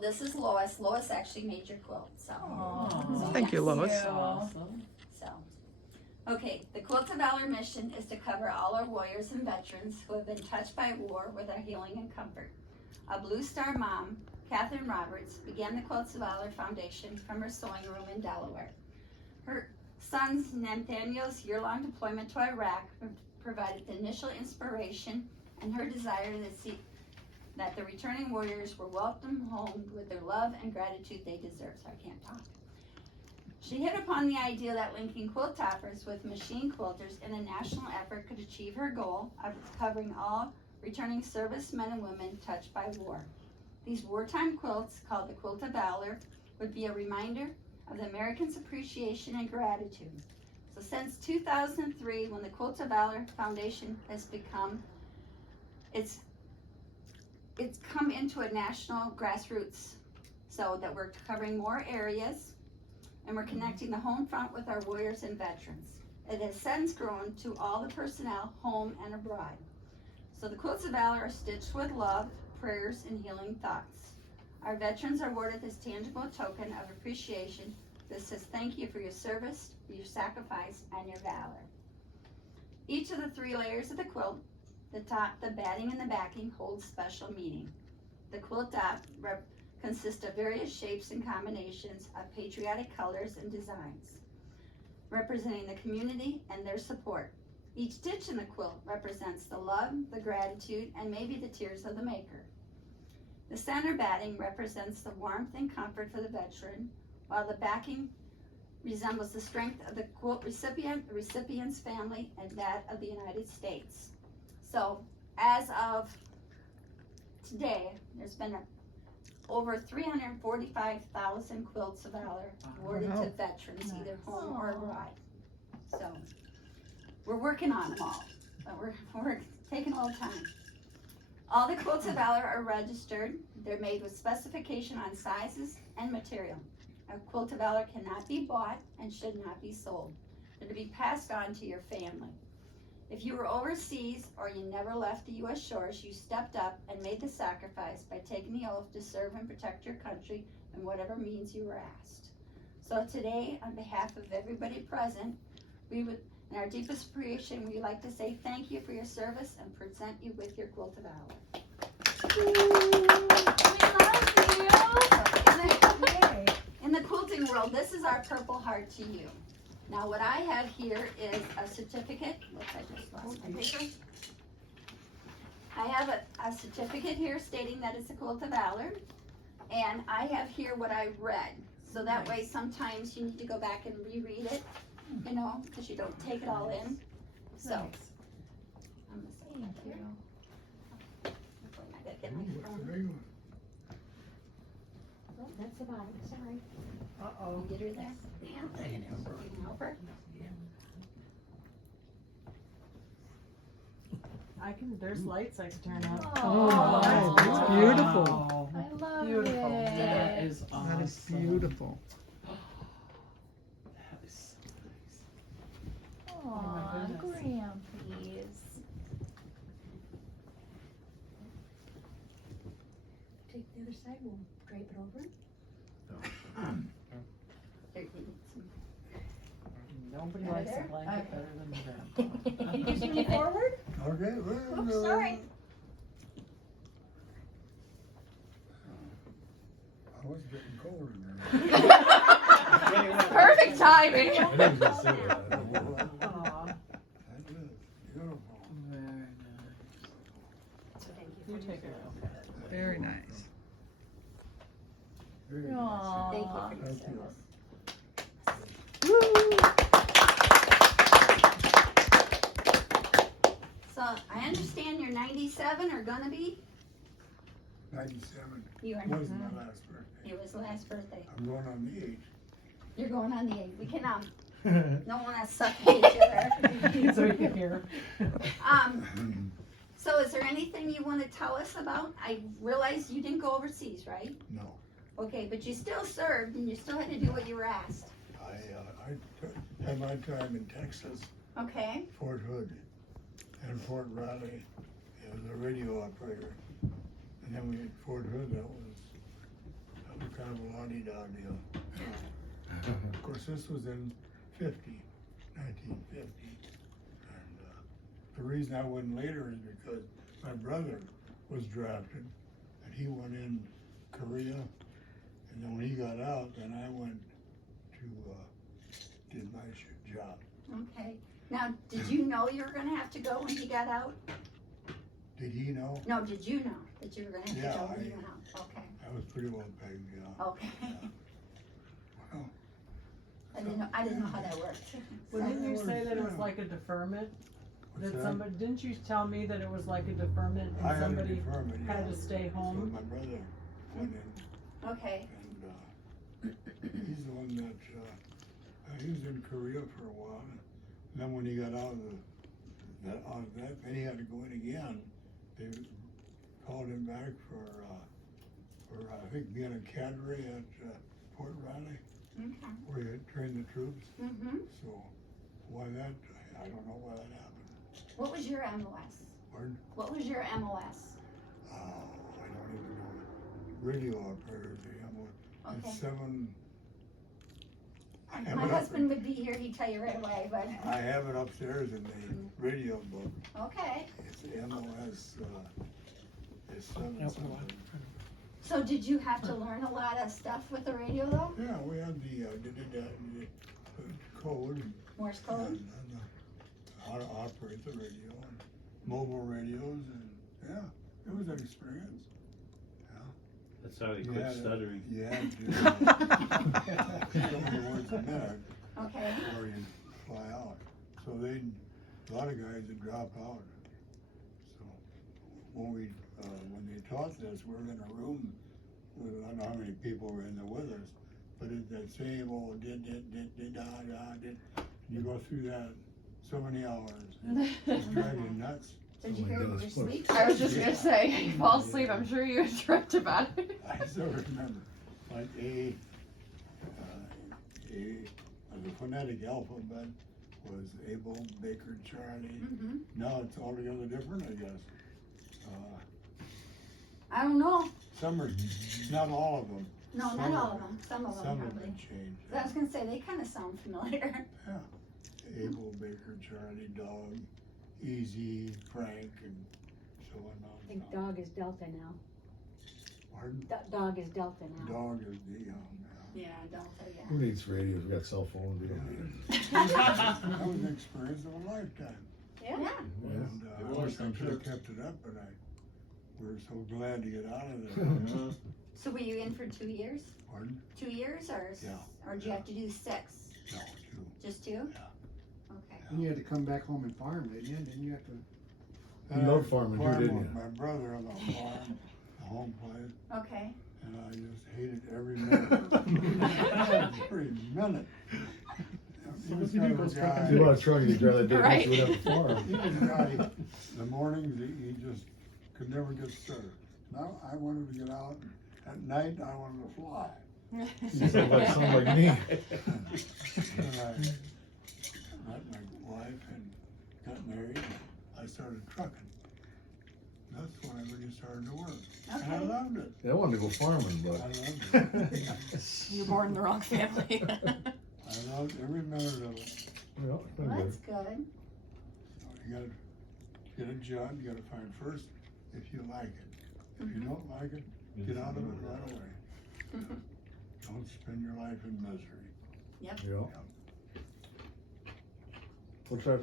this is Lois. Lois actually made your quilt, so. Thank you, Lois. Awesome. So, okay, the Quilt of Valor mission is to cover all our warriors and veterans who have been touched by war with our healing and comfort. A Blue Star mom, Catherine Roberts, began the Quilts of Valor Foundation from her sewing room in Delaware. Her son's Nathaniel's year-long deployment to Iraq provided the initial inspiration, and her desire to see that the returning warriors were welcomed home with their love and gratitude they deserve. So I can't talk. She hit upon the idea that linking quilt toppers with machine quilters in a national effort could achieve her goal of covering all returning servicemen and women touched by war. These wartime quilts, called the Quilt of Valor, would be a reminder of the Americans' appreciation and gratitude. So since 2003, when the Quilt of Valor Foundation has become, it's come into a national grassroots, so that we're covering more areas and we're connecting the home front with our warriors and veterans. It has since grown to all the personnel, home and abroad. So the Quilts of Valor are stitched with love, prayers, and healing thoughts. Our veterans are awarded this tangible token of appreciation that says thank you for your service, your sacrifice, and your valor. Each of the 3 layers of the quilt, the top, the batting, and the backing, holds special meaning. The quilt top consists of various shapes and combinations of patriotic colors and designs, representing the community and their support. Each stitch in the quilt represents the love, the gratitude, and maybe the tears of the maker. The center batting represents the warmth and comfort for the veteran, while the backing resembles the strength of the quilt recipient, the recipient's family, and that of the United States. So, as of today, there's been over 345,000 Quilts of Valor awarded to veterans, either home or abroad. So, we're working on them all, but we're taking all the time. All the Quilts of Valor are registered. They're made with specification on sizes and material. A Quilt of Valor cannot be bought and should not be sold. They're to be passed on to your family. If you were overseas or you never left the U.S. shores, you stepped up and made the sacrifice by taking the oath to serve and protect your country in whatever means you were asked. So today, on behalf of everybody present, we would, in our deepest appreciation, we'd like to say thank you for your service and present you with your Quilt of Valor. We love you. In the quilting world, this is our Purple Heart to you. Now what I have here is a certificate. Whoops, I just lost my paper. I have a certificate here stating that it's a Quilt of Valor. And I have here what I read. So that way sometimes you need to go back and reread it, you know, because you don't take it all in. So, I'm gonna say thank you. I gotta get my phone. Oh, that's about it, sorry. Uh-oh. You get her there? Yeah. You can help her. There's lights I can turn up. Oh, that's beautiful. I love Beautiful. it. That is awesome. That is beautiful. That is so nice. Aw, goodness. Grampy's. Take the other side, we'll drape it over. There, you need some. Nobody Right likes there? a blanket better than Grandpa. You just lean forward? Okay, Oops, sorry. I was getting cold in there. Perfect timing. I didn't just say that. Aw, That's it. Beautiful. very nice. Thank You you for take your it. service. Very nice. Very nice. Aw. Thank you for your Thank you. service. So I understand you're 97 or gonna be? 97 You are. was my last birthday. It was last birthday. I'm going on the 8th. You're going on the 8th. We can don't want to suffocate each other. So we can hear. So is there anything you want to tell us about? I realize you didn't go overseas, right? No, Okay, but you still served and you still had to do what you were asked. I had my time in Texas, Okay, Fort Hood, and Fort Riley. It was a radio operator. And then we had Fort Hood, that was kind of a la-di-da deal. Of course, this was in 1950. And the reason I went later is because my brother was drafted, and he went in Korea, and then when he got out, then I went to, did my job. Okay. Now, did you know you were gonna have to go when he got out? Did he know? No, did you know that you were gonna have Yeah, to go when I- you went out? Okay. I was pretty well pegged, yeah. Okay. Well, I didn't know how that worked. Well, didn't you say that it was Yeah. like a deferment? what's That that? somebody, didn't you tell me that it was like a deferment I and had a somebody deferment, yeah. had to stay So home? my brother went in, Okay. and he's the one that he was in Korea for a while. And then when he got out of that, then he had to go in again. They called him back for I think being a cadre at Fort Riley, Okay. where he had trained the troops. Mm-hmm. So why that? I don't know why that happened. What was your MOS? Pardon? What was your MOS? Oh, I don't even know. Radio operator, Okay. it's 7. I have My it up- husband would be here, he'd tell you right away, but, I have it upstairs in the radio book. okay. It's MOS, it's 7 Yep. something. So did you have to learn a lot of stuff with the radio though? Yeah, we had the code Morse code? and how to operate the radio and mobile radios and, yeah, it was an experience. That's how he You quit had to- stuttering. You had to, so many words a minute. Okay. Or you fly out. So a lot of guys would drop out. So when they taught this, we were in a room with, I don't know how many people were in there with us, but it's that same old did, da, did. You go through that so many hours. It's driving you nuts. Did you hear it in your sleep? I was just gonna say, you fall asleep, I'm sure you dreamt about it. I still remember, like the phonetic alphabet was Abel, Baker, Charlie. Mm-hmm. Now it's altogether different, I guess. I don't know. Some are, not all of them. No, Some not of all of them. Some of them Some have probably. been changed. I was gonna say, they kinda sound familiar. Yeah. Abel, Baker, Charlie, Dog, Easy, Frank, and so on. I think dog is Delta now. Pardon? Dog is Delta now. Dog is the, Yeah, Delta, yeah. Who needs radios? We got cell phones. We don't need it. that was an experience of a lifetime. Yeah. Yeah. And It I was, wish I I'm could have sure. kept it up, but we're so glad to get out of there. So were you in for 2 years? Pardon? 2 years or? Yeah. Or did you have to do 6? No, 2. Just 2? Yeah. Okay. And you had to come back home and farm, didn't you? Didn't you have to? You loved farming too, Farmed didn't with you? my brother on the farm, the home place, Okay. and I just hated every minute. Every minute. He was kind of a guy. You bought a truck, you drive that day, Right. you would have a farm. He was a guy, the mornings, he just could never get started. Now, I wanted to get out, at night, I wanted to fly. You sound like me. And I met my wife and got married, I started trucking. That's when I really started to work, and I Okay. loved it. Yeah, I wanted to go farming, I but. loved it. You're born in the wrong family. I loved every minute of it. Well, it's been Well, good. that's good. You gotta get a job, you gotta find first if you like it. If you don't like it, get out of it right away. Don't spend your life in misery. Yeah. We'll try to